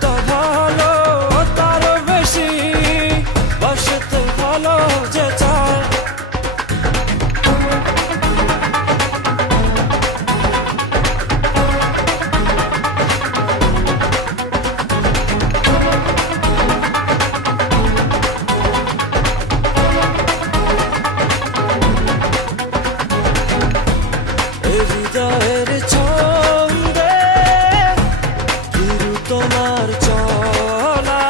যতটা ভালো তারও বেশি বাসতে ভালো যে চায়। হৃদয়ের ছন্দে তোমার চলা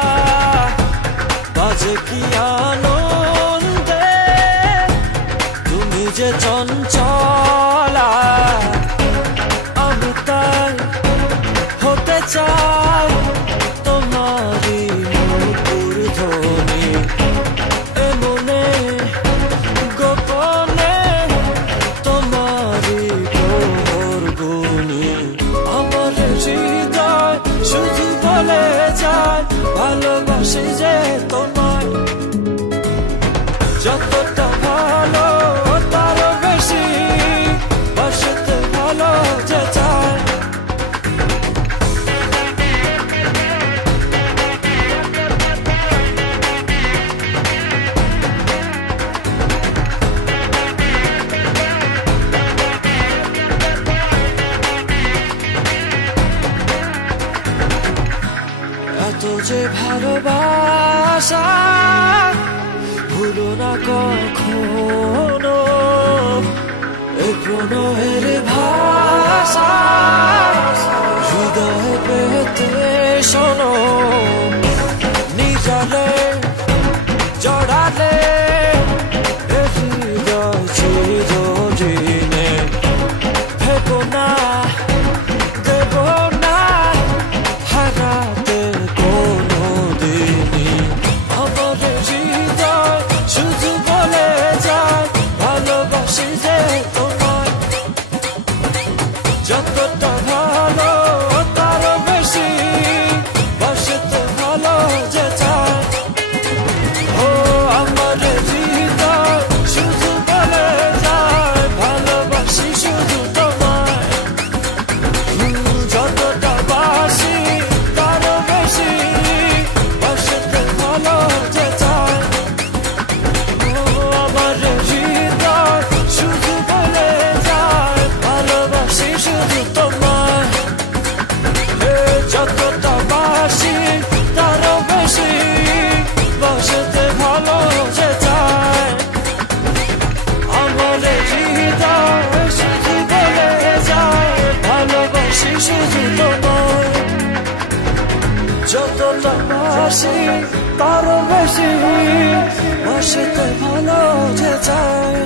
বাজে কি আনন্দে তুমি যে চঞ্চলা। আমি তাই হতে চাই তোমারই মধুর ধ্বনি, এমনে গোপনে তোমারই প্রহর গুনি। আমার হৃদয় শুধু বলে যায় ভালোবাসি যে তোমায়। যতটা ভালো তারও বেশি বাসতে ভালো যে চায়। এত যে ভালোবাসা ভুলো না কখনো, এই প্রণয়ের ভাষা হৃদয় পেতে শোনো। নিজালে জড়ালে এ হৃদয় চিরদিনে, ভেবো না দেব না হারাতে কোনো দিনই। আমার হৃদয় শুধু বলে যায় ভালোবাসি যে তোমায়। যতটা ভালো তারও বেশি বাসতে ভালো যে চায়। ও আমার হৃদয় শুধু বলে যায় ভালোবাসি শুধু তোমায়। যতটা বাসি তারও বেশি বাসতে ভালো যে চায়। ও আমার হৃদয় শুধু বলে যায় ভালোবাসি শুধু তোমায়। যতটা বাসি তারও বেশি বাসতে ভালো যে চায়। আমার হৃদয় শুধু বলে যায় ভালোবাসি শুধু তোমায়। যতটা বাসি তারও বেশি বাসতে ভালো যে চায়।